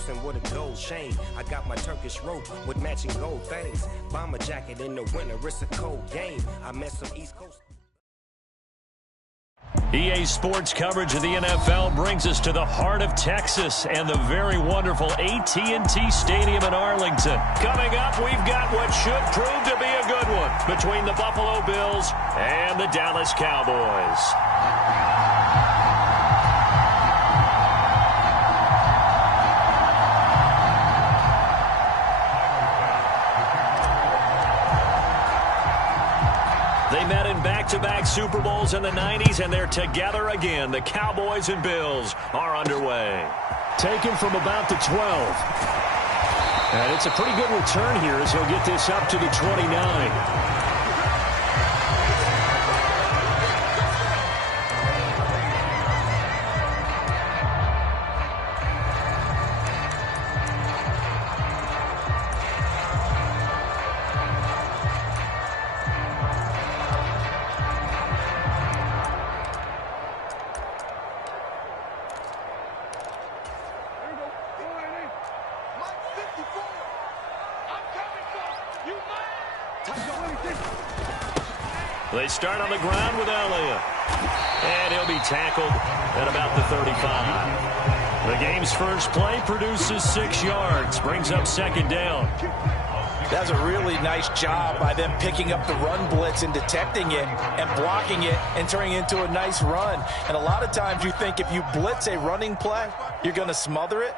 flossing with a gold chain. I got my Turkish rope with matching gold things. Bomber jacket in the winter, it's a cold game. I met some East Coast. EA Sports coverage of the NFL brings us to the heart of Texas and the very wonderful AT&T Stadium in Arlington. Coming up, we've got what should prove to be a good one between the Buffalo Bills and the Dallas Cowboys. They met in back-to-back Super Bowls in the 90s, and they're together again. The Cowboys and Bills are underway. Taken from about the 12. And it's a pretty good return here as he'll get this up to the 29. They start on the ground with Elliott. And he'll be tackled at about the 35. The game's first play produces 6 yards. Brings up second down. That's a really nice job by them picking up the run blitz and detecting it and blocking it and turning it into a nice run. And a lot of times you think if you blitz a running play, you're going to smother it.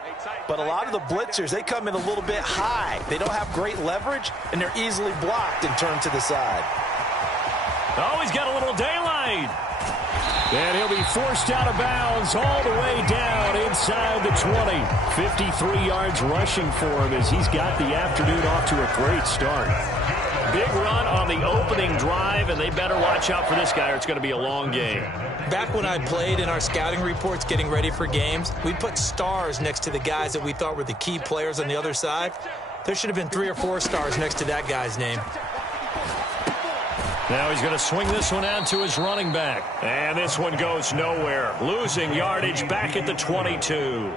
But a lot of the blitzers, they come in a little bit high. They don't have great leverage, and they're easily blocked and turned to the side. Oh, he's got a little daylight. And he'll be forced out of bounds all the way down inside the 20. 53 yards rushing for him as he's got the afternoon off to a great start. Big run on the opening drive, and they better watch out for this guy or it's going to be a long game. Back when I played in our scouting reports getting ready for games, we put stars next to the guys that we thought were the key players on the other side. There should have been 3 or 4 stars next to that guy's name. Now he's going to swing this one out to his running back. And this one goes nowhere. Losing yardage back at the 22.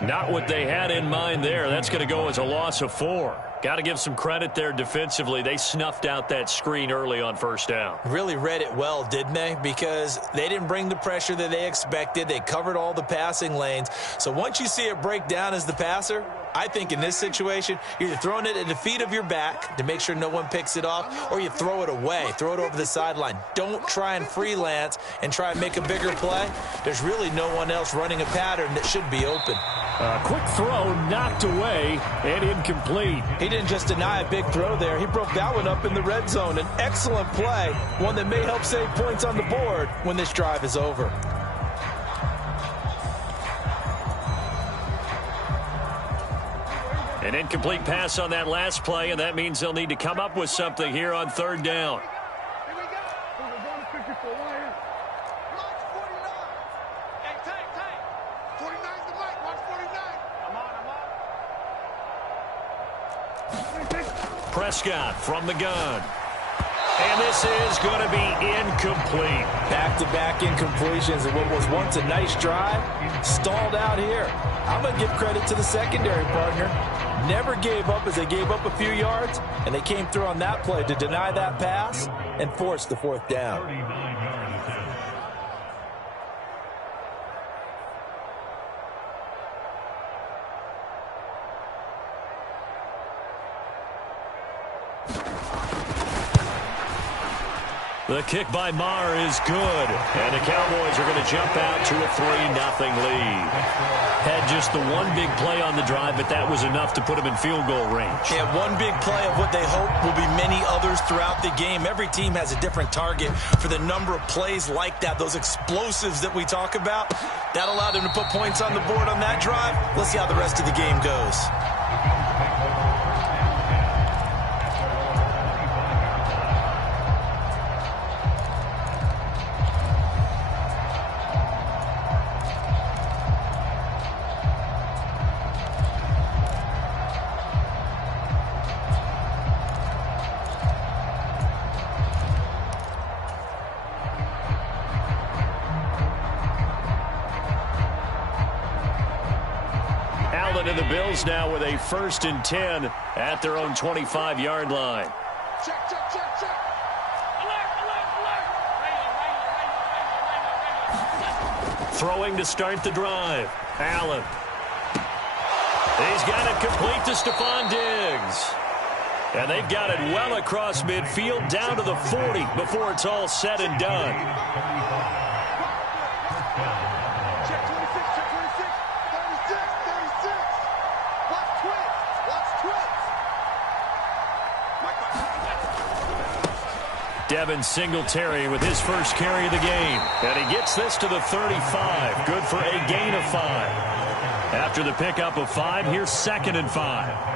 Not what they had in mind there. That's going to go as a loss of 4. Got to give some credit there defensively. They snuffed out that screen early on first down. Really read it well, didn't they? Because they didn't bring the pressure that they expected. They covered all the passing lanes. So once you see it break down as the passer, I think in this situation, you're either throwing it at the feet of your back to make sure no one picks it off, or you throw it away, throw it over the sideline. Don't try and freelance and try and make a bigger play. There's really no one else running a pattern that should be open. A quick throw knocked away and incomplete. He didn't just deny a big throw there. He broke that one up in the red zone. An excellent play, one that may help save points on the board when this drive is over. An incomplete pass on that last play, and that means they'll need to come up with something here on third down. Prescott from the gun. And this is going to be incomplete. Back-to-back incompletions of what was once a nice drive, stalled out here. I'm going to give credit to the secondary partner. Never gave up as they gave up a few yards, and they came through on that play to deny that pass and force the 4th down. The kick by Maher is good, and the Cowboys are going to jump out to a 3-0 lead. Had just the one big play on the drive, but that was enough to put them in field goal range. Yeah, one big play of what they hope will be many others throughout the game. Every team has a different target for the number of plays like that, those explosives that we talk about. That allowed them to put points on the board on that drive. Let's see how the rest of the game goes. Allen and the Bills now with a 1st and 10 at their own 25-yard line. Check, check, check, check. Throwing to start the drive. Allen. He's got it complete to Stephon Diggs. And they've got it well across midfield down to the 40 before it's all said and done. Check 26, check 26. 36, 36. Watch twins. Watch twins. Devin Singletary with his first carry of the game. And he gets this to the 35. Good for a gain of 5. After the pickup of 5, here's 2nd and 5.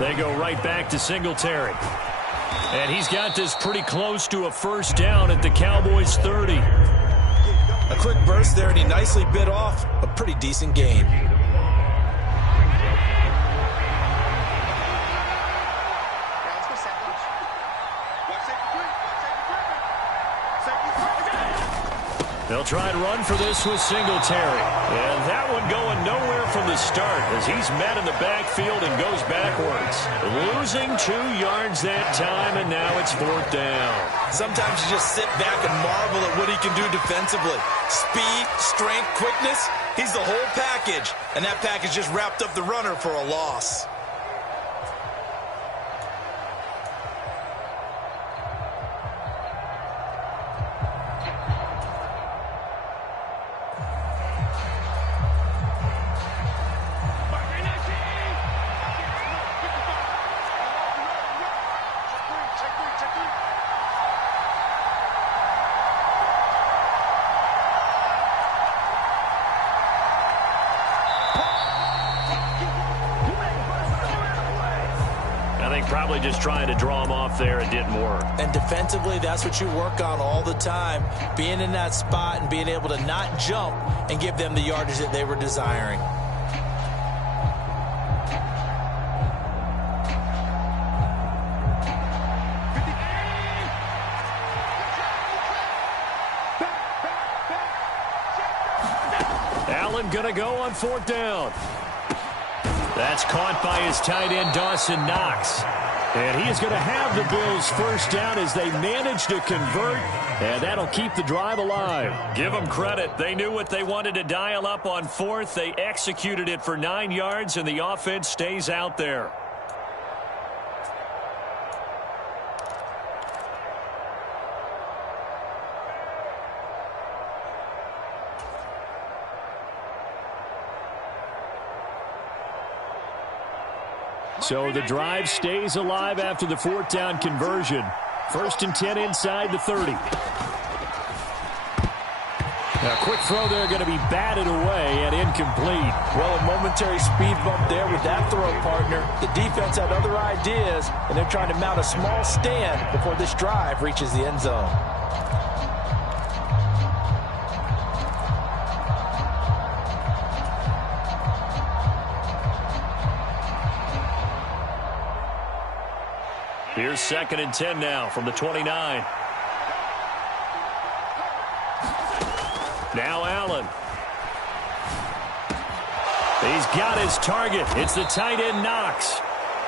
They go right back to Singletary. And he's got this pretty close to a 1st down at the Cowboys' 30. A quick burst there, and he nicely bit off a pretty decent gain. They'll try and run for this with Singletary. And that one going nowhere from the start as he's met in the backfield and goes backwards. Losing 2 yards that time, and now it's 4th down. Sometimes you just sit back and marvel at what he can do defensively. Speed, strength, quickness, he's the whole package. And that package just wrapped up the runner for a loss. Probably just trying to draw him off there. It didn't work. And defensively, that's what you work on all the time. Being in that spot and being able to not jump and give them the yardage that they were desiring. Allen going to go on 4th down. That's caught by his tight end, Dawson Knox. And he is going to have the Bills' 1st down as they manage to convert, and that'll keep the drive alive. Give them credit. They knew what they wanted to dial up on 4th. They executed it for 9 yards, and the offense stays out there. So the drive stays alive after the 4th down conversion. 1st and 10 inside the 30. A quick throw there going to be batted away and incomplete. Well, a momentary speed bump there with that throw, partner. The defense had other ideas, and they're trying to mount a small stand before this drive reaches the end zone. Here's 2nd and 10 now from the 29. Now Allen. He's got his target. It's the tight end Knox.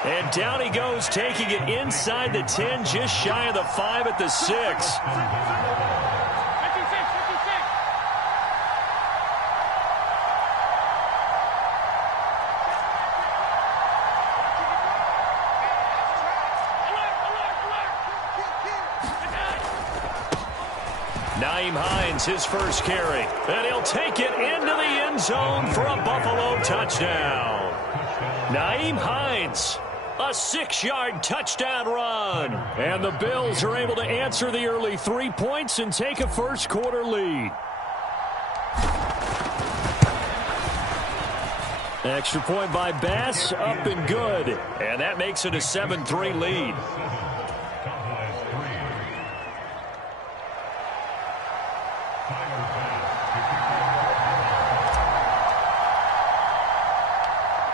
And down he goes, taking it inside the 10, just shy of the 5 at the 6. Nyheim Hines, his first carry. And he'll take it into the end zone for a Buffalo touchdown. Nyheim Hines, a 6-yard touchdown run. And the Bills are able to answer the early 3 points and take a first-quarter lead. Extra point by Bass, up and good. And that makes it a 7-3 lead.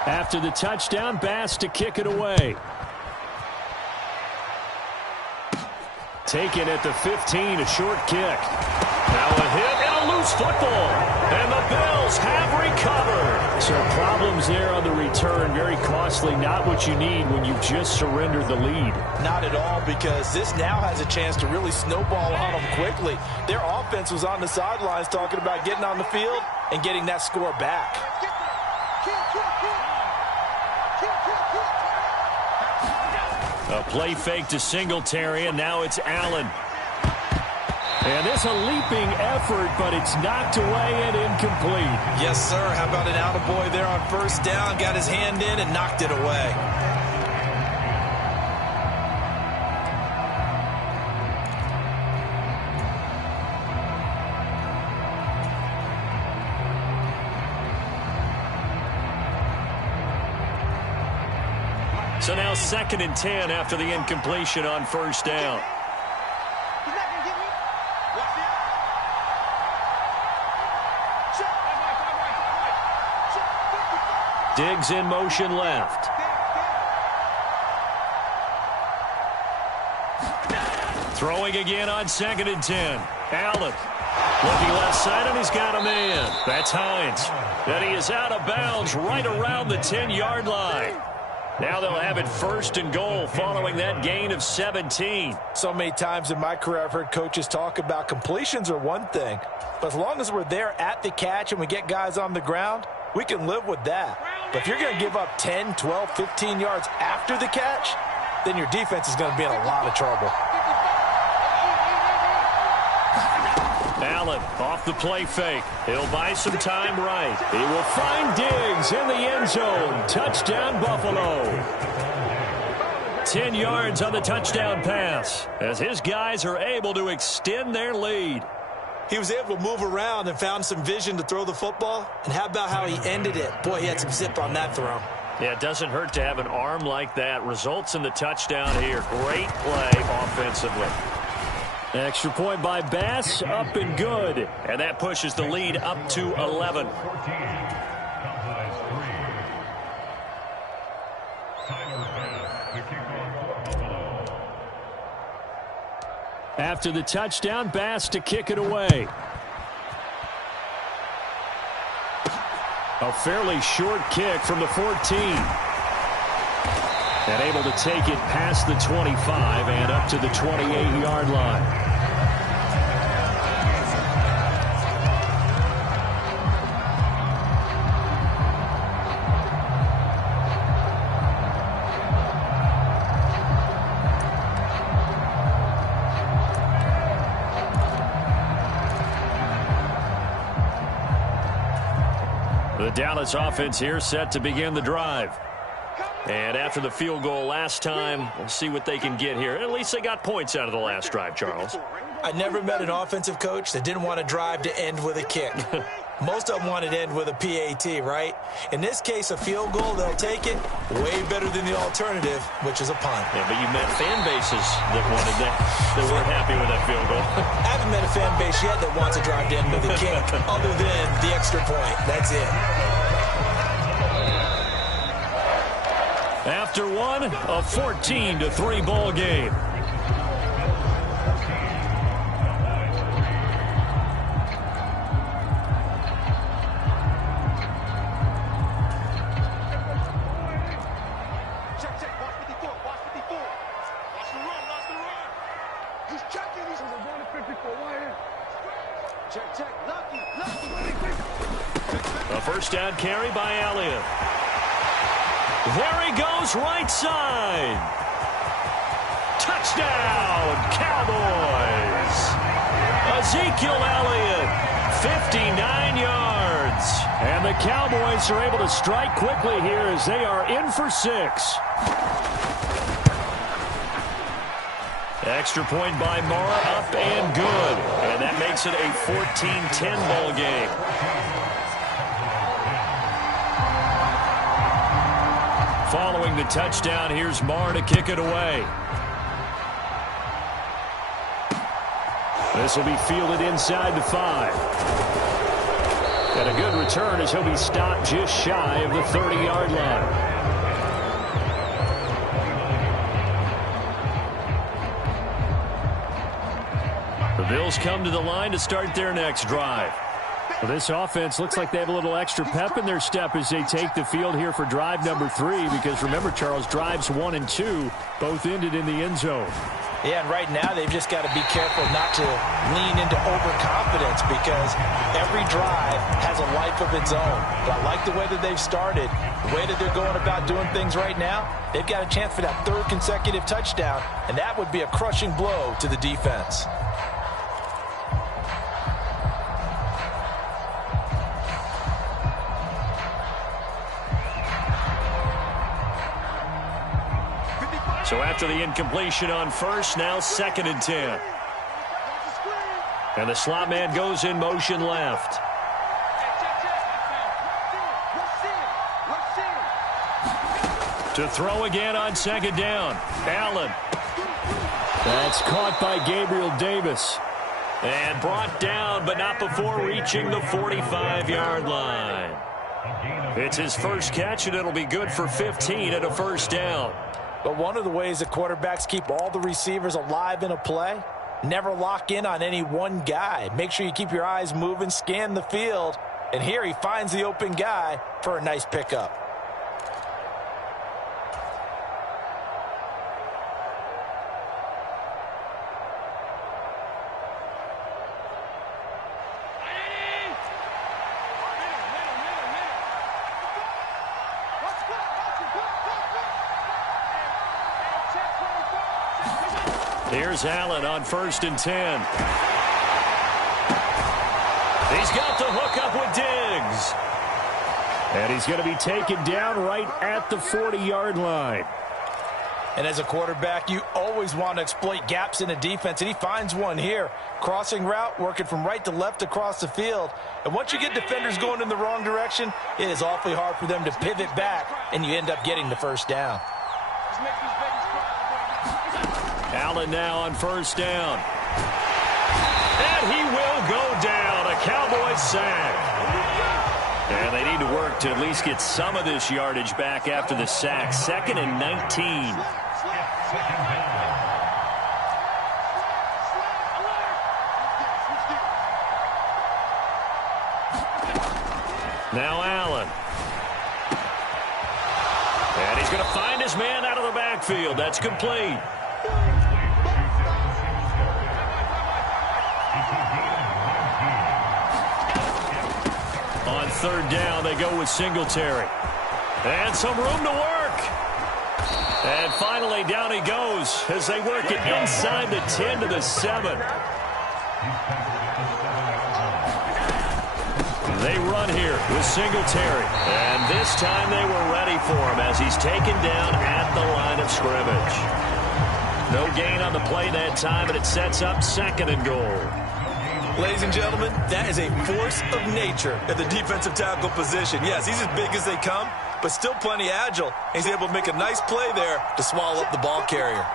After the touchdown, Bass to kick it away. Taken at the 15, a short kick. Now a hit and a loose football. And the Bills have recovered. So problems there on the return. Very costly. Not what you need when you've just surrendered the lead. Not at all, because this now has a chance to really snowball on them quickly. Their offense was on the sidelines talking about getting on the field and getting that score back. A play fake to Singletary, and now it's Allen. And it's a leaping effort, but it's knocked away and incomplete. Yes, sir. How about an attaboy there on first down? Got his hand in and knocked it away. So now 2nd and 10 after the incompletion on first down. Diggs in motion left. Throwing again on 2nd and 10. Allen looking left side, and he's got a man. That's Hines. And he is out of bounds right around the 10-yard line. Now they'll have it 1st and goal following that gain of 17. So many times in my career I've heard coaches talk about completions are one thing, but as long as we're there at the catch and we get guys on the ground, we can live with that. But if you're going to give up 10, 12, 15 yards after the catch, then your defense is going to be in a lot of trouble. Allen off the play fake. He'll buy some time right. He will find Diggs in the end zone. Touchdown, Buffalo. 10 yards on the touchdown pass as his guys are able to extend their lead. He was able to move around and found some vision to throw the football. And how about how he ended it? Boy, he had some zip on that throw. Yeah, it doesn't hurt to have an arm like that. Results in the touchdown here. Great play offensively. Extra point by Bass, up and good. And that pushes the lead up to 11. After the touchdown, Bass to kick it away. A fairly short kick from the 14. And able to take it past the 25 and up to the 28-yard line. The Dallas offense here set to begin the drive. And after the field goal last time, we'll see what they can get here. At least they got points out of the last drive, Charles. I never met an offensive coach that didn't want to drive to end with a kick. Most of them wanted to end with a PAT, right? In this case, a field goal, they'll take it. Way better than the alternative, which is a punt. Yeah, but you met fan bases that wanted that. They weren't happy with that field goal. I haven't met a fan base yet that wants to drive to end with a kick, other than the extra point. That's it. After one, a 14-3 ball game. A first down carry by Elliott. There he goes, right side. Touchdown, Cowboys. Ezekiel Elliott, 59 yards. And the Cowboys are able to strike quickly here as they are in for 6. Extra point by Mara, up and good. And that makes it a 14-10 ball game. Following the touchdown, here's Marr to kick it away. This will be fielded inside the 5. And a good return as he'll be stopped just shy of the 30-yard line. Bills come to the line to start their next drive. Well, this offense looks like they have a little extra pep in their step as they take the field here for drive number 3, because remember, Charles, drives 1 and 2 both ended in the end zone. Yeah, and right now they've just got to be careful not to lean into overconfidence, because every drive has a life of its own. But I like the way that they've started, the way that they're going about doing things right now. They've got a chance for that 3rd consecutive touchdown, and that would be a crushing blow to the defense. So after the incompletion on first, now 2nd and 10. And the slot man goes in motion left. To throw again on 2nd down. Allen. That's caught by Gabriel Davis. And brought down, but not before reaching the 45-yard line. It's his first catch, and it'll be good for 15 and a first down. But one of the ways that quarterbacks keep all the receivers alive in a play, never lock in on any one guy. Make sure you keep your eyes moving, scan the field. And here he finds the open guy for a nice pickup. Here's Allen on 1st and 10. He's got the hook up with Diggs. And he's going to be taken down right at the 40-yard line. And as a quarterback, you always want to exploit gaps in a defense, and he finds one here. Crossing route, working from right to left across the field. And once you get defenders going in the wrong direction, it is awfully hard for them to pivot back, and you end up getting the first down. Allen now on 1st down. And he will go down. A Cowboys sack. And they need to work to at least get some of this yardage back after the sack. 2nd and 19. Now Allen. And he's going to find his man out of the backfield. That's complete. On 3rd down, they go with Singletary. And some room to work. And finally, down he goes as they work it inside the 10 to the 7. They run here with Singletary. And this time they were ready for him as he's taken down at the line of scrimmage. No gain on the play that time, and it sets up 2nd and goal. Ladies and gentlemen, that is a force of nature at the defensive tackle position. Yes, he's as big as they come, but still plenty agile. He's able to make a nice play there to swallow up the ball carrier.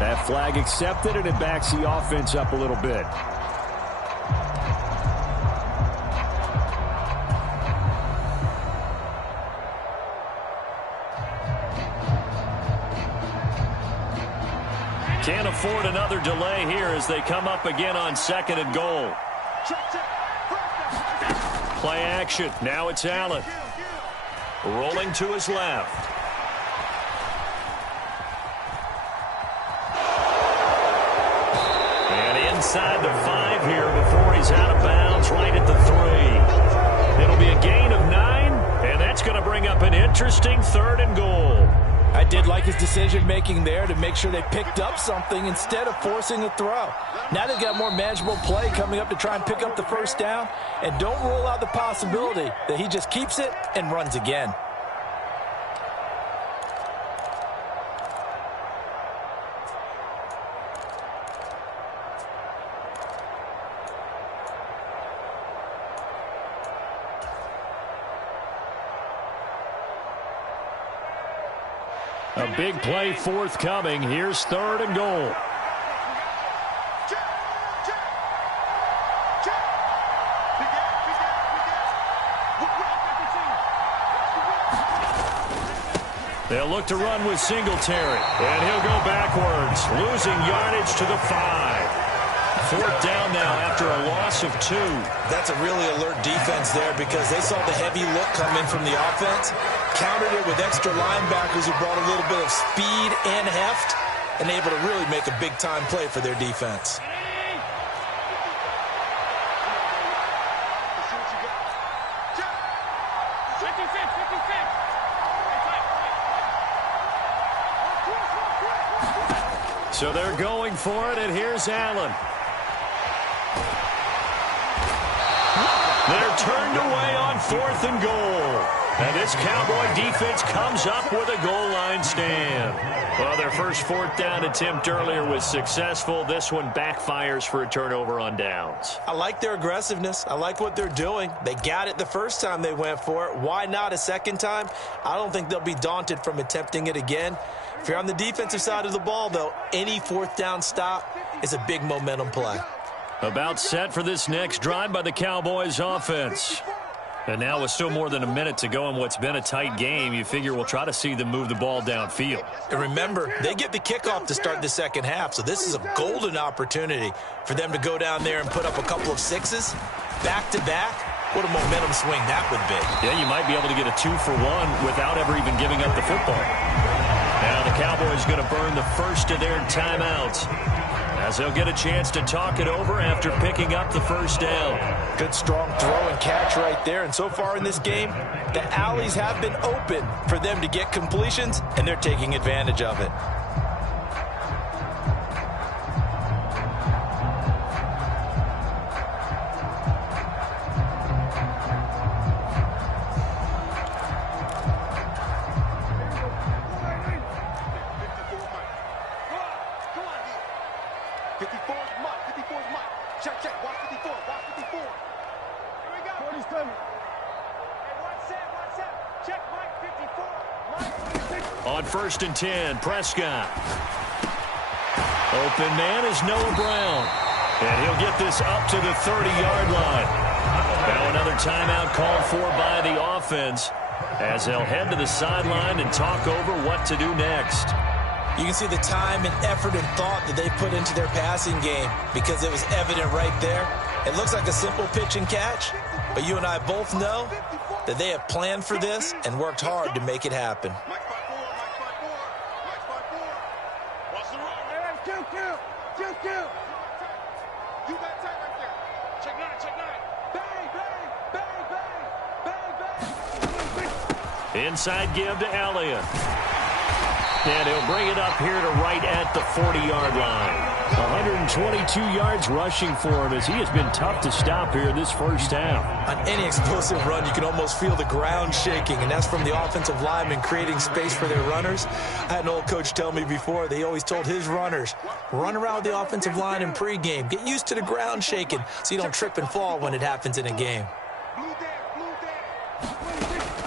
That flag accepted, and it backs the offense up a little bit. Can't afford another delay here as they come up again on 2nd and goal. Play action. Now it's Allen. Rolling to his left. Inside the 5 here before he's out of bounds, right at the 3. It'll be a gain of 9, and that's going to bring up an interesting 3rd and goal. I did like his decision-making there to make sure they picked up something instead of forcing a throw. Now they've got more manageable play coming up to try and pick up the first down, and don't rule out the possibility that he just keeps it and runs again. A big play forthcoming. Here's 3rd and goal. They'll look to run with Singletary. And he'll go backwards, losing yardage to the 5. Fourth down now after a loss of 2. That's a really alert defense there because they saw the heavy look come in from the offense, countered it with extra linebackers who brought a little bit of speed and heft, and able to really make a big-time play for their defense. So they're going for it, and here's Allen. They're turned away on 4th and goal. And this Cowboy defense comes up with a goal line stand. Well, their first 4th down attempt earlier was successful. This one backfires for a turnover on downs. I like their aggressiveness. I like what they're doing. They got it the first time they went for it. Why not a second time? I don't think they'll be daunted from attempting it again. If you're on the defensive side of the ball, though, any 4th down stop is a big momentum play. About set for this next drive by the Cowboys offense. And now with still more than a minute to go in what's been a tight game, you figure we'll try to see them move the ball downfield. And remember, they get the kickoff to start the second half, so this is a golden opportunity for them to go down there and put up a couple of 6s back-to-back. What a momentum swing that would be. Yeah, you might be able to get a 2-for-1 without ever even giving up the football. Now the Cowboys going to burn the first of their timeouts, as they'll get a chance to talk it over after picking up the first down. Good strong throw and catch right there. And so far in this game, the alleys have been open for them to get completions, and they're taking advantage of it. On 1st and 10, Prescott. Open man is Noah Brown. And he'll get this up to the 30-yard line. Now another timeout called for by the offense, as they'll head to the sideline and talk over what to do next. You can see the time and effort and thought that they put into their passing game because it was evident right there. It looks like a simple pitch and catch, but you and I both know that they have planned for this and worked hard to make it happen. Inside give to Elliott. And he'll bring it up here to right at the 40-yard line. 122 yards rushing for him, as he has been tough to stop here this first half. On any explosive run, you can almost feel the ground shaking, and that's from the offensive linemen creating space for their runners. I had an old coach tell me before, they always told his runners, run around the offensive line in pregame. Get used to the ground shaking so you don't trip and fall when it happens in a game.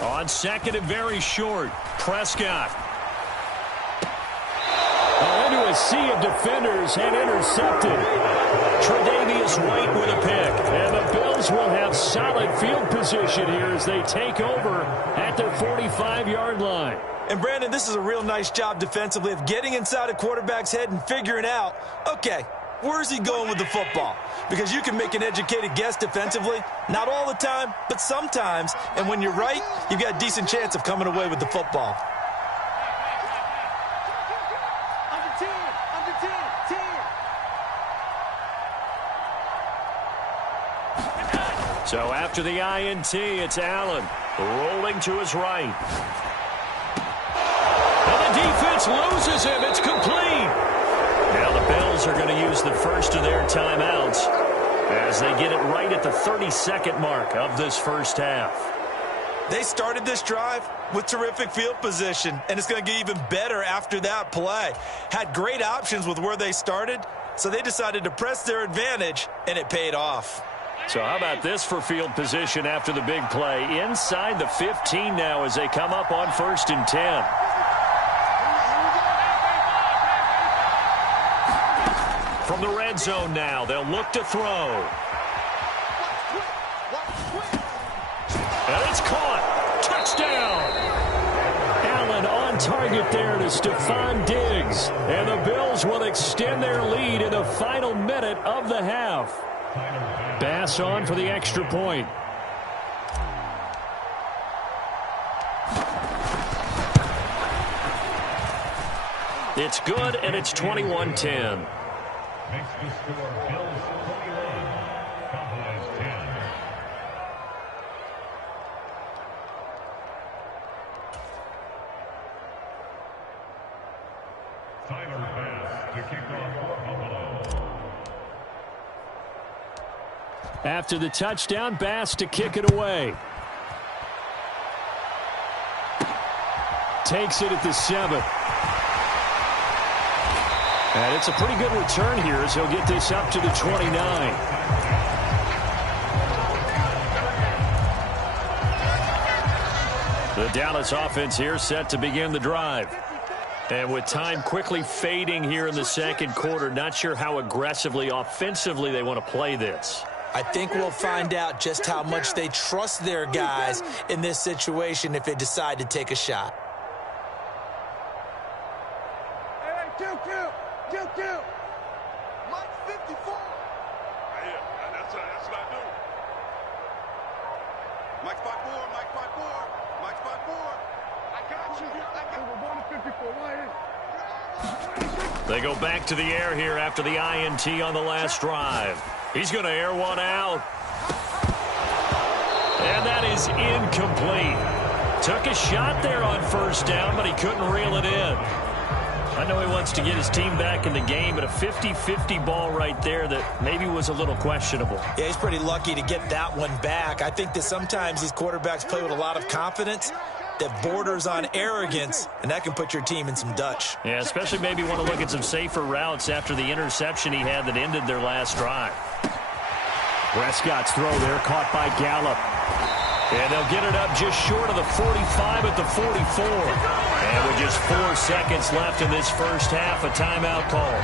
On 2nd and very short, Prescott. Into a sea of defenders and intercepted. Tre'Davious White with a pick. And the Bills will have solid field position here as they take over at their 45-yard line. And Brandon, this is a real nice job defensively of getting inside a quarterback's head and figuring out, okay, where's he going with the football? Because you can make an educated guess defensively. Not all the time, but sometimes. And when you're right, you've got a decent chance of coming away with the football. So after the INT, it's Allen rolling to his right. And the defense loses him. It's complete. Now the Bills are going to use the first of their timeouts as they get it right at the 32nd mark of this first half. They started this drive with terrific field position, and it's going to get even better after that play. Had great options with where they started, so they decided to press their advantage, and it paid off. So how about this for field position after the big play? Inside the 15 now as they come up on 1st and 10. From the red zone now, they'll look to throw. And it's caught. Touchdown. Allen on on target there to Stephon Diggs. And the Bills will extend their lead in the final minute of the half. Bass on for the extra point. It's good, and it's 21-10. Makes the score Bills 21, Cowboys 10. Tyler Bass to kick off for Buffalo. After the touchdown, Bass to kick it away. Takes it at the 7. And it's a pretty good return here as he'll get this up to the 29. The Dallas offense here set to begin the drive. And with time quickly fading here in the second quarter, not sure how aggressively, offensively they want to play this. I think we'll find out just how much they trust their guys in this situation if they decide to take a shot. Kill. Mike 54. Right here. That's what I do. Mike 54. Mike 54. Mike 54. I got you. We're going to 54. They go back to the air here after the INT on the last drive. He's going to air one out. And that is incomplete. Took a shot there on first down, but he couldn't reel it in. I know he wants to get his team back in the game, but a 50-50 ball right there that maybe was a little questionable. Yeah, he's pretty lucky to get that one back. I think that sometimes these quarterbacks play with a lot of confidence that borders on arrogance, and that can put your team in some Dutch. Yeah, especially maybe want to look at some safer routes after the interception he had that ended their last drive. Prescott's throw there caught by Gallup. And they'll get it up just short of the 45 at the 44. And with just 4 seconds left in this first half, a timeout call.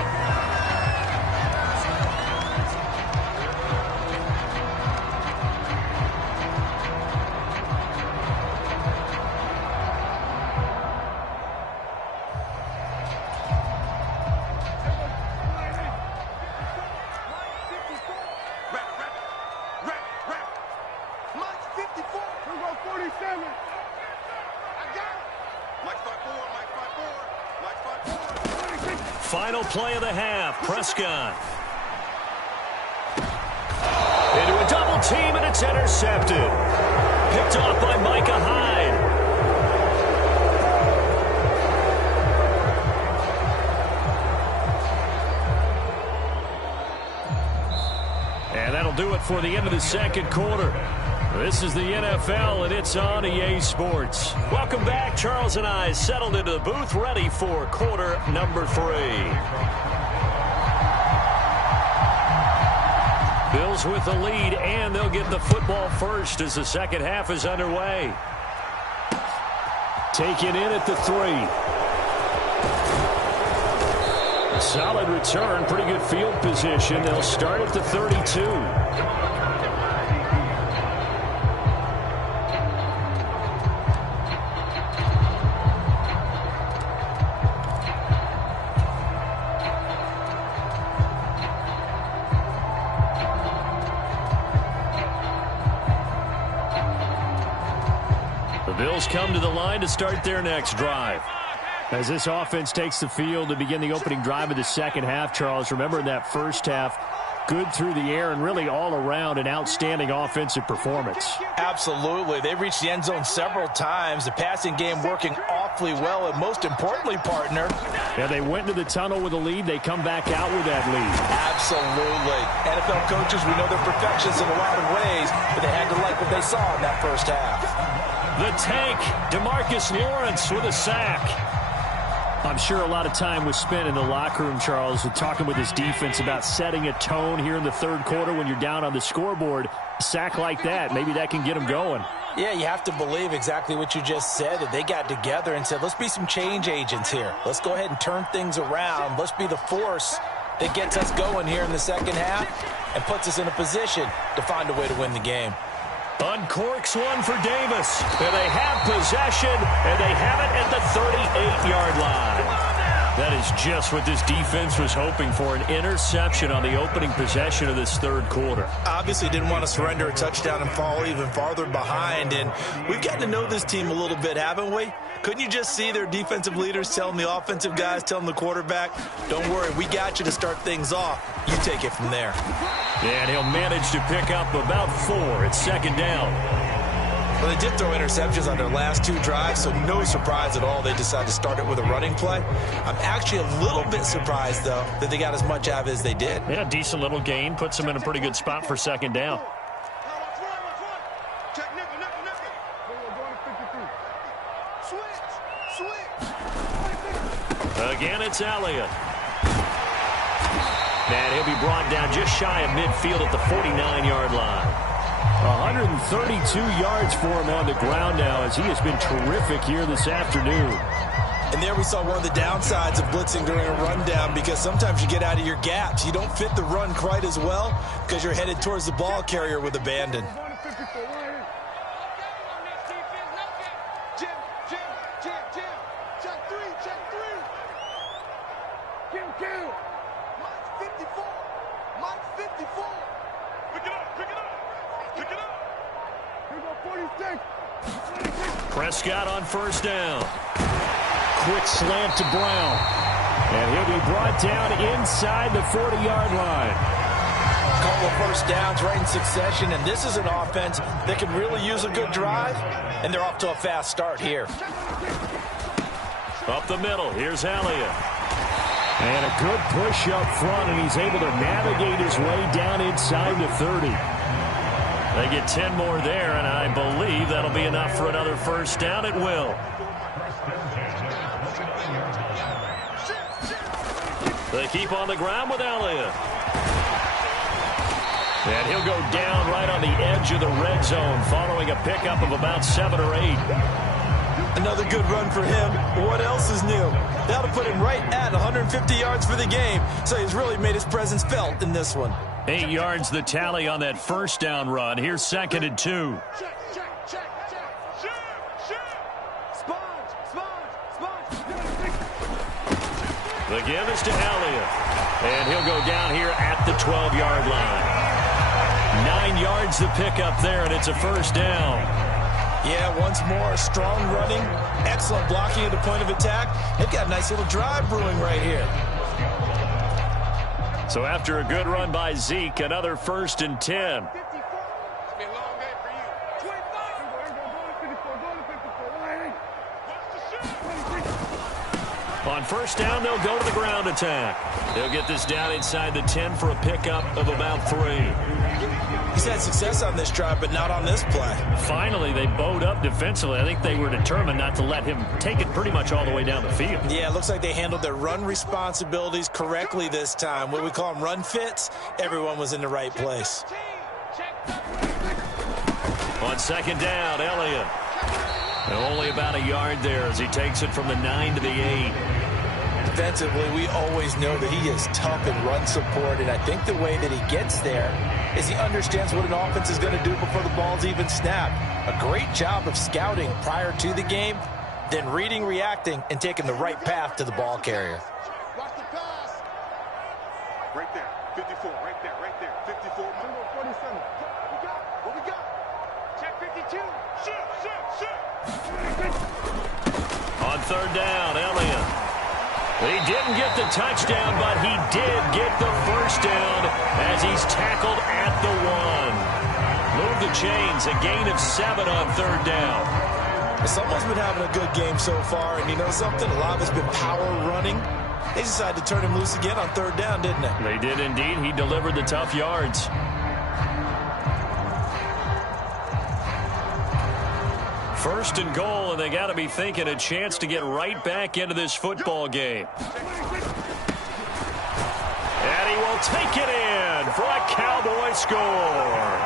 Final play of the half, Prescott. Into a double team, and it's intercepted. Picked off by Micah Hyde. And that'll do it for the end of the second quarter. This is the NFL, and it's on EA Sports. Welcome back. Charles and I settled into the booth, ready for quarter number 3. Bills with the lead, and they'll get the football first as the second half is underway. Taken in at the 3. Solid return, pretty good field position. They'll start at the 32. Bills come to the line to start their next drive. As this offense takes the field to begin the opening drive of the second half, Charles, remember in that first half, good through the air and really all around an outstanding offensive performance. Absolutely. They reached the end zone several times. The passing game working awfully well, and most importantly, partner. Yeah, they went into the tunnel with a lead. They come back out with that lead. Absolutely. NFL coaches, we know they're perfectionists in a lot of ways, but they had to like what they saw in that first half. The tank, DeMarcus Lawrence with a sack. I'm sure a lot of time was spent in the locker room, Charles, talking with his defense about setting a tone here in the third quarter when you're down on the scoreboard. A sack like that, maybe that can get them going. Yeah, you have to believe exactly what you just said, that they got together and said, let's be some change agents here. Let's go ahead and turn things around. Let's be the force that gets us going here in the second half and puts us in a position to find a way to win the game. Uncorks one for Davis. And they have possession, and they have it at the 38-yard line. That is just what this defense was hoping for, an interception on the opening possession of this third quarter. Obviously didn't want to surrender a touchdown and fall even farther behind. And we've gotten to know this team a little bit, haven't we? Couldn't you just see their defensive leaders telling the offensive guys, telling the quarterback, don't worry, we got you to start things off. You take it from there. And he'll manage to pick up about 4 at second down. Well, they did throw interceptions on their last 2 drives, so no surprise at all they decided to start it with a running play. I'm actually a little bit surprised, though, that they got as much out of it as they did. Yeah, decent little gain. Puts them in a pretty good spot for second down. Again, it's Elliott. And he'll be brought down just shy of midfield at the 49-yard line. 132 yards for him on the ground now, as he has been terrific here this afternoon. And there we saw one of the downsides of blitzing during a rundown, because sometimes you get out of your gaps. You don't fit the run quite as well because you're headed towards the ball carrier with abandon. Prescott on first down. Quick slant to Brown. And he'll be brought down inside the 40-yard line. Couple of first downs right in succession, and this is an offense that can really use a good drive, and they're off to a fast start here. Up the middle, here's Elliott. And a good push up front, and he's able to navigate his way down inside the 30. They get 10 more there, and I believe that'll be enough for another first down. It will. They keep on the ground with Elliott. And he'll go down right on the edge of the red zone following a pickup of about 7 or 8. Another good run for him. What else is new? That'll put him right at 150 yards for the game, so he's really made his presence felt in this one. 8 yards the tally on that first down run. Here's 2nd and 2. The give is to Elliott. And he'll go down here at the 12-yard line. 9 yards the pickup there, and it's a first down. Yeah, once more, strong running, excellent blocking at the point of attack. They've got a nice little drive brewing right here. So after a good run by Zeke, another 1st and 10. On first down, they'll go to the ground attack. They'll get this down inside the 10 for a pickup of about 3. He's had success on this drive, but not on this play. Finally, they bowed up defensively. I think they were determined not to let him take it pretty much all the way down the field. Yeah, it looks like they handled their run responsibilities correctly this time. What we call them run fits, everyone was in the right place. On second down, Elliott. And only about a yard there as he takes it from the 9 to the 8. Defensively, we always know that he is tough in run support, and I think the way that he gets there is he understands what an offense is going to do before the ball's even snapped. A great job of scouting prior to the game, then reading, reacting, and taking the right path to the ball carrier. Watch the pass. Right there, 54, right there, 54, 47. What we got? Check 52. Shoot. On third down, Elliott. He didn't get the touchdown, but he did get the first down as he's tackled at the 1. Move the chains, a gain of 7 on third down. Someone's been having a good game so far, and you know something? A lot of it's been power running. They decided to turn him loose again on third down, didn't they? They did indeed. He delivered the tough yards. First and goal, and they got to be thinking a chance to get right back into this football game. And he will take it in for a Cowboy score.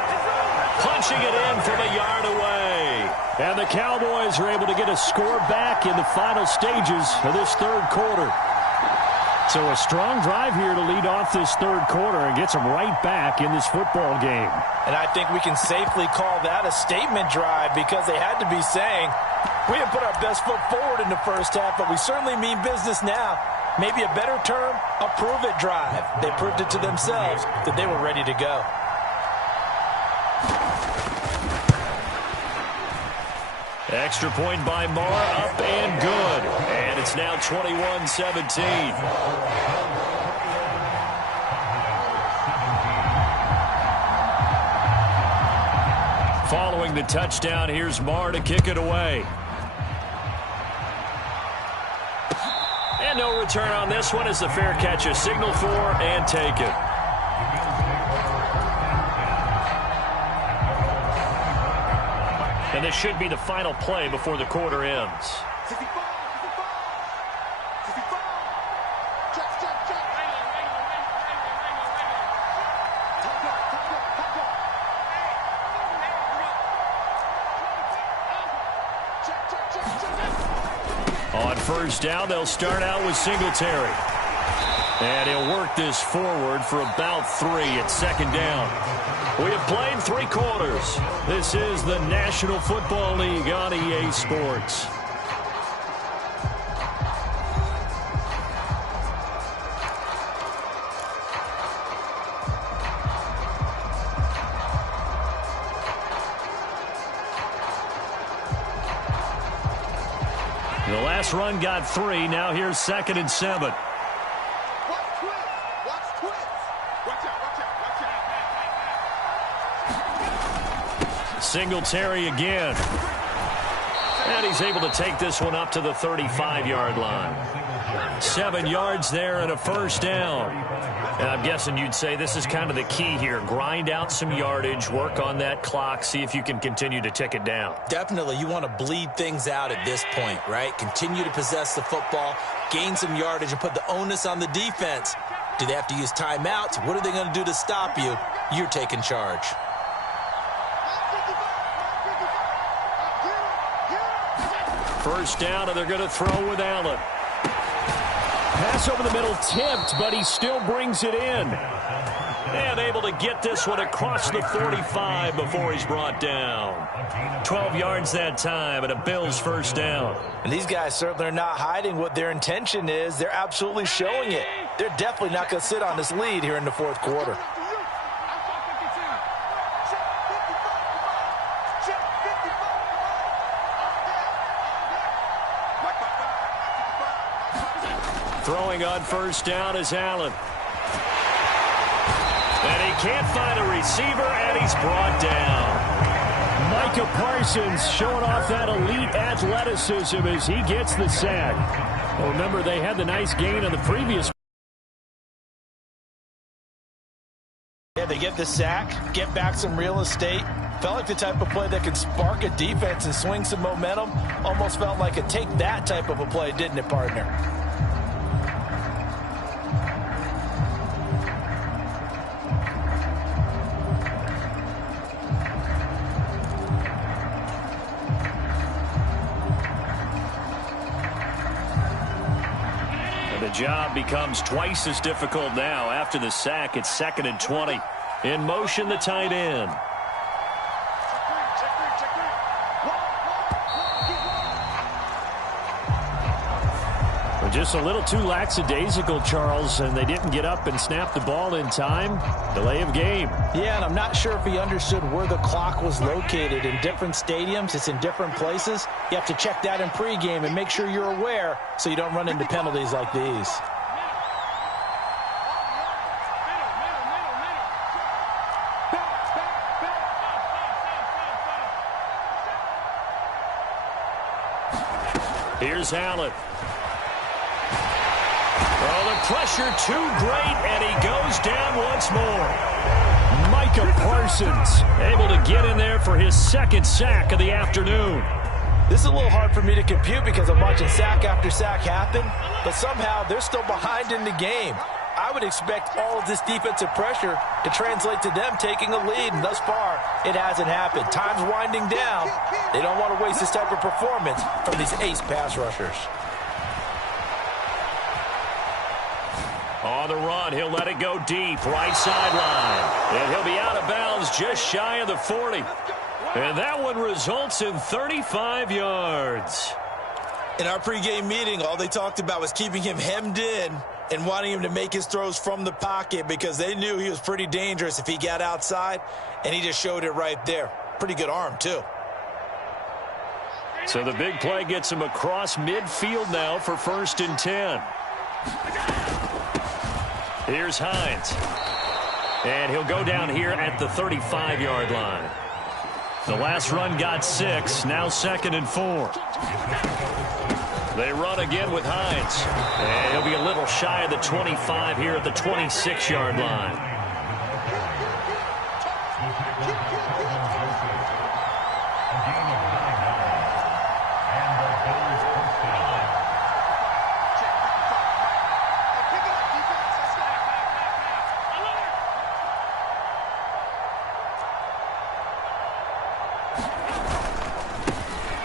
Punching it in from a yard away. And the Cowboys are able to get a score back in the final stages of this third quarter. So a strong drive here to lead off this third quarter and gets them right back in this football game. And I think we can safely call that a statement drive because they had to be saying, we didn't put our best foot forward in the first half, but we certainly mean business now. Maybe a better term, a prove-it drive. They proved it to themselves that they were ready to go. Extra point by Marr, up and good. And it's now 21-17. Following the touchdown, here's Marr to kick it away. And no return on this one as the fair catch is signaled for and taken. And this should be the final play before the quarter ends. On first down, they'll start out with Singletary. And he'll work this forward for about 3 at second down. We have played 3 quarters. This is the National Football League on EA Sports. The last run got 3. Now here's 2nd and 7. Singletary again. And he's able to take this one up to the 35-yard line. 7 yards there and a first down. And I'm guessing you'd say this is kind of the key here. Grind out some yardage, work on that clock, see if you can continue to tick it down. Definitely, you want to bleed things out at this point, right? Continue to possess the football, gain some yardage, and put the onus on the defense. Do they have to use timeouts? What are they going to do to stop you? You're taking charge. First down, and they're going to throw with Allen. Pass over the middle tipped, but he still brings it in. And able to get this one across the 45 before he's brought down. 12 yards that time, and a Bills first down. And these guys certainly are not hiding what their intention is. They're absolutely showing it. They're definitely not going to sit on this lead here in the fourth quarter. Throwing on first down is Allen. And he can't find a receiver, and he's brought down. Micah Parsons showing off that elite athleticism as he gets the sack. Well, remember, they had the nice gain on the previous. Yeah, they get the sack, get back some real estate. Felt like the type of play that can spark a defense and swing some momentum. Almost felt like a take that type of a play, didn't it, partner? The job becomes twice as difficult now. After the sack, it's 2nd and 20. In motion, the tight end. Just a little too lackadaisical, Charles, and they didn't get up and snap the ball in time. Delay of game. Yeah, and I'm not sure if he understood where the clock was located. In different stadiums, it's in different places. You have to check that in pregame and make sure you're aware so you don't run into penalties like these. Here's Allen. Oh, the pressure too great, and he goes down once more. Micah Parsons able to get in there for his 2nd sack of the afternoon. This is a little hard for me to compute because I'm watching sack after sack happen, but somehow they're still behind in the game. I would expect all of this defensive pressure to translate to them taking a lead, and thus far, it hasn't happened. Time's winding down. They don't want to waste this type of performance from these ace pass rushers. On the run, he'll let it go deep, right sideline. And he'll be out of bounds just shy of the 40. And that one results in 35 yards. In our pregame meeting, all they talked about was keeping him hemmed in and wanting him to make his throws from the pocket because they knew he was pretty dangerous if he got outside, and he just showed it right there. Pretty good arm, too. So the big play gets him across midfield now for 1st and 10. Here's Hines. And he'll go down here at the 35-yard line. The last run got 6, now 2nd and 4. They run again with Hines. And he'll be a little shy of the 25 here at the 26-yard line.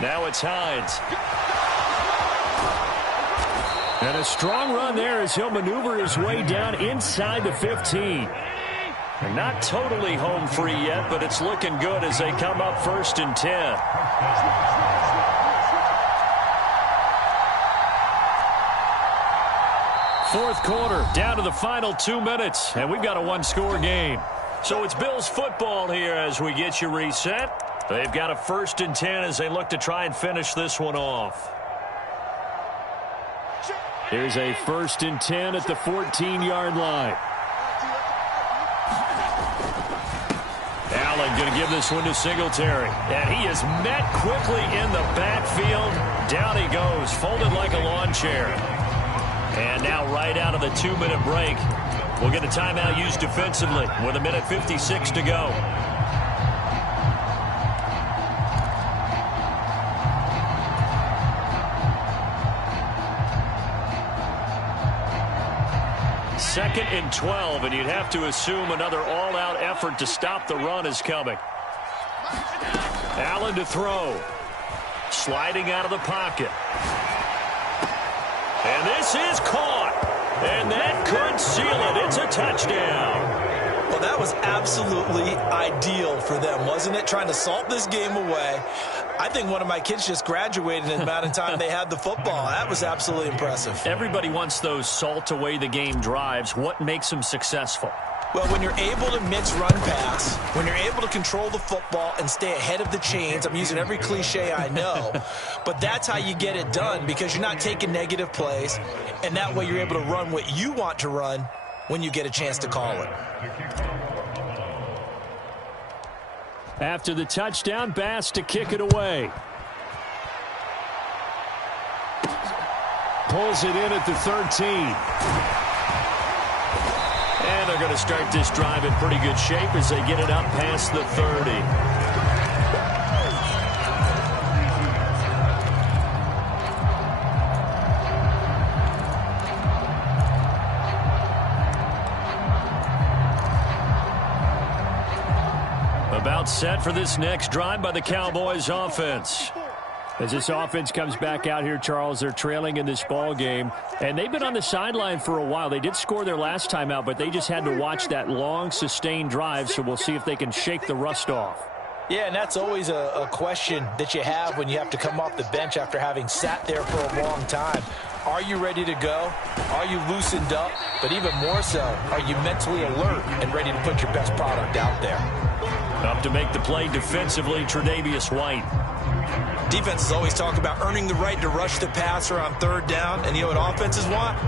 Now it's Hines. And a strong run there as he'll maneuver his way down inside the 15. And not totally home free yet, but it's looking good as they come up 1st and 10. Fourth quarter, down to the final 2 minutes, and we've got a one-score game. So it's Bills football here as we get you reset. They've got a 1st and 10 as they look to try and finish this one off. Here's a 1st and 10 at the 14-yard line. Allen going to give this one to Singletary. And he is met quickly in the backfield. Down he goes, folded like a lawn chair. And now right out of the 2-minute break, we'll get a timeout used defensively with 1:56 to go. Second and 12, and you'd have to assume another all-out effort to stop the run is coming. Allen to throw. Sliding out of the pocket. And this is caught. And that could seal it. It's a touchdown. Well, that was absolutely ideal for them, wasn't it? Trying to salt this game away. I think one of my kids just graduated in the amount of time they had the football. That was absolutely impressive. Everybody wants those salt-away-the-game drives. What makes them successful? Well, when you're able to mix run pass, when you're able to control the football and stay ahead of the chains, I'm using every cliche I know, but that's how you get it done because you're not taking negative plays, and that way you're able to run what you want to run when you get a chance to call it. After the touchdown, Bass to kick it away. Pulls it in at the 13. And they're going to start this drive in pretty good shape as they get it up past the 30. About set for this next drive by the Cowboys offense. As this offense comes back out here, Charles, they're trailing in this ball game, and they've been on the sideline for a while. They did score their last time out, but they just had to watch that long, sustained drive, so we'll see if they can shake the rust off. Yeah, and that's always a question that you have when you have to come off the bench after having sat there for a long time. Are you ready to go? Are you loosened up? But even more so, are you mentally alert and ready to put your best product out there? Up to make the play defensively, Tre'Davious White. Defenses always talk about earning the right to rush the passer on third down. And you know what offenses want?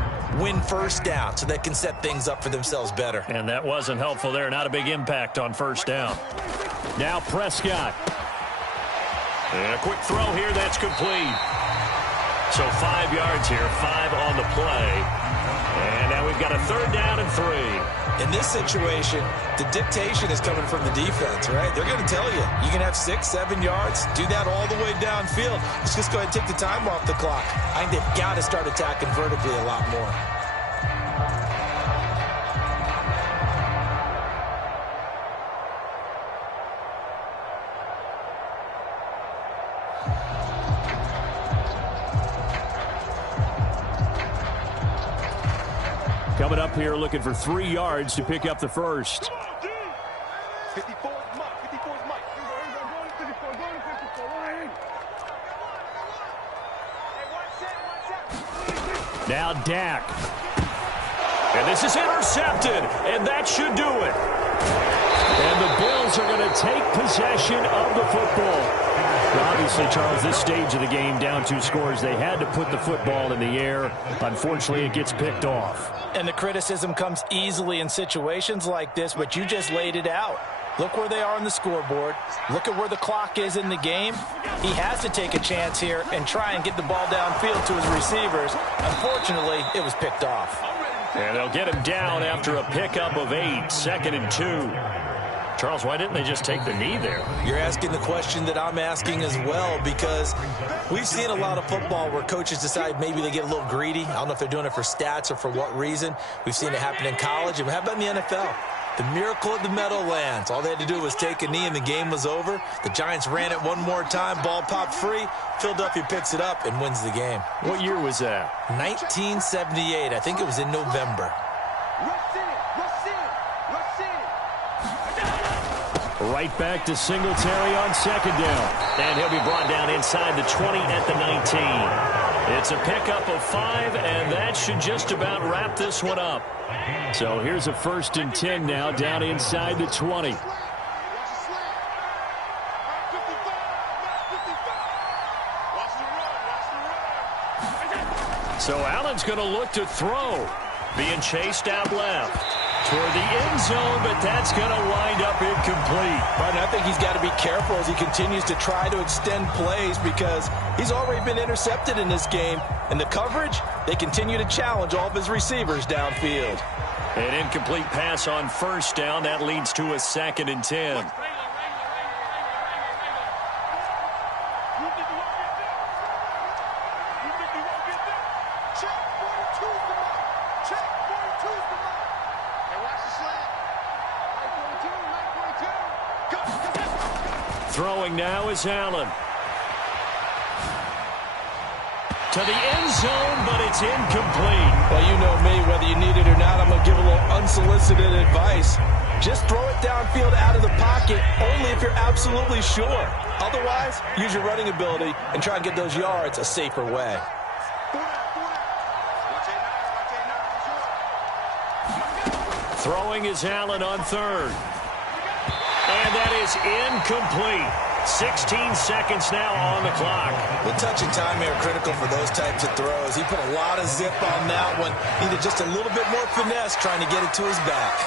Win first down so they can set things up for themselves better. And that wasn't helpful there. Not a big impact on first down. Now Prescott. And a quick throw here. That's complete. So 5 yards here. 5 on the play. And now we've got a third down and 3. In this situation, the dictation is coming from the defense, right? They're going to tell you, you can have 6, 7 yards, do that all the way downfield. Let's just go ahead and take the time off the clock. I think they've got to start attacking vertically a lot more. coming up here looking for 3 yards to pick up the first. 54 is Mike. 54 is Mike. Now Dak. And this is intercepted, and that should do it. And the Bills are going to take possession of the football. Now, obviously, Charles, this stage of the game, down 2 scores, they had to put the football in the air. Unfortunately, it gets picked off. And the criticism comes easily in situations like this, but you just laid it out. Look where they are on the scoreboard. Look at where the clock is in the game. He has to take a chance here and try and get the ball downfield to his receivers. Unfortunately, it was picked off. And they'll get him down after a pickup of 8, 2nd and 2. Charles, why didn't they just take the knee there? You're asking the question that I'm asking as well, because we've seen a lot of football where coaches decide maybe they get a little greedy. I don't know if they're doing it for stats or for what reason. We've seen it happen in college. And how about in the NFL? The miracle at the Meadowlands. All they had to do was take a knee and the game was over. The Giants ran it one more time. Ball popped free. Philadelphia picks it up and wins the game. What year was that? 1978. I think it was in November. Right back to Singletary on 2nd down. And he'll be brought down inside the 20 at the 19. It's a pickup of 5, and that should just about wrap this one up. So here's a 1st and 10 now, down inside the 20. So Allen's going to look to throw. Being chased out left toward the end zone, but that's going to wind up incomplete. Right, and I think he's got to be careful as he continues to try to extend plays, because he's already been intercepted in this game. And the coverage, they continue to challenge all of his receivers downfield. An incomplete pass on 1st down. That leads to a 2nd and 10. Throwing now is Allen. To the end zone, but it's incomplete. Well, you know me, whether you need it or not, I'm going to give a little unsolicited advice. Just throw it downfield out of the pocket, only if you're absolutely sure. Otherwise, use your running ability and try and get those yards a safer way. Throwing is Allen on 3rd. And that is incomplete. 16 seconds now on the clock. The touch and time are critical for those types of throws. He put a lot of zip on that one. Needed just a little bit more finesse trying to get it to his back.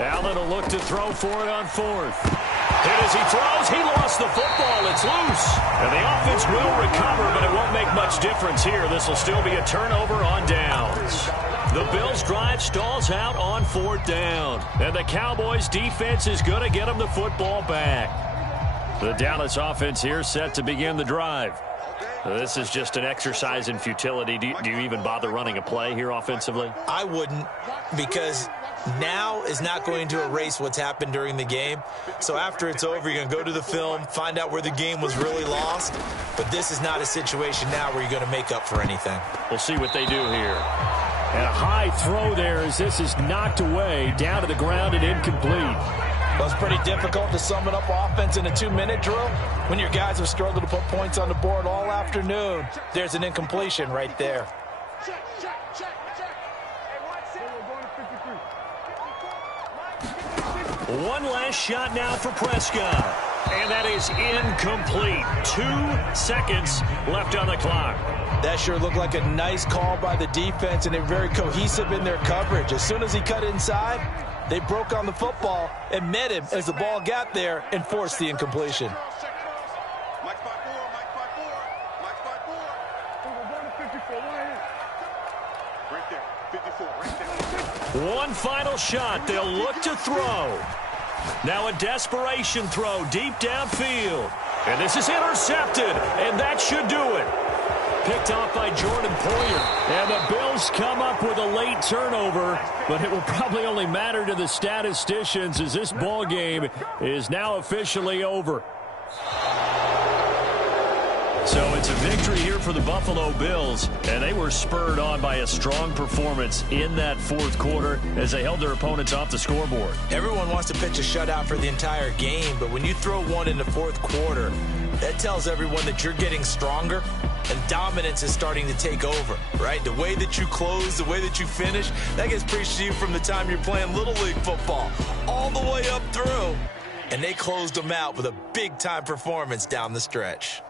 Allen will look to throw for it on 4th. And as he throws, he lost the football. It's loose. And the offense will recover, but it won't make much difference here. This will still be a turnover on downs. The Bills' drive stalls out on 4th down. And the Cowboys' defense is going to get them the football back. The Dallas offense here set to begin the drive. This is just an exercise in futility. Do you even bother running a play here offensively? I wouldn't, because now is not going to erase what's happened during the game. So after it's over, you're going to go to the film, find out where the game was really lost. But this is not a situation now where you're going to make up for anything. We'll see what they do here. And a high throw there as this is knocked away, down to the ground and incomplete. Well, it's pretty difficult to sum it up offense in a 2-minute drill when your guys have struggled to put points on the board all afternoon. There's an incompletion right there. One last shot now for Prescott. And that is incomplete. 2 seconds left on the clock. That sure looked like a nice call by the defense, and they're very cohesive in their coverage. As soon as he cut inside, they broke on the football and met him as the ball got there and forced the incompletion. One final shot. They'll look to throw. Now a desperation throw deep downfield. And this is intercepted, and that should do it. Picked off by Jordan Poyer. And the Bills Bills come up with a late turnover, but it will probably only matter to the statisticians as this ball game is now officially over. So it's a victory here for the Buffalo Bills, and they were spurred on by a strong performance in that fourth quarter as they held their opponents off the scoreboard. Everyone wants to pitch a shutout for the entire game, but when you throw one in the fourth quarter, that tells everyone that you're getting stronger and dominance is starting to take over, right? The way that you close, the way that you finish, that gets preached to you from the time you're playing Little League football all the way up through. And they closed them out with a big-time performance down the stretch.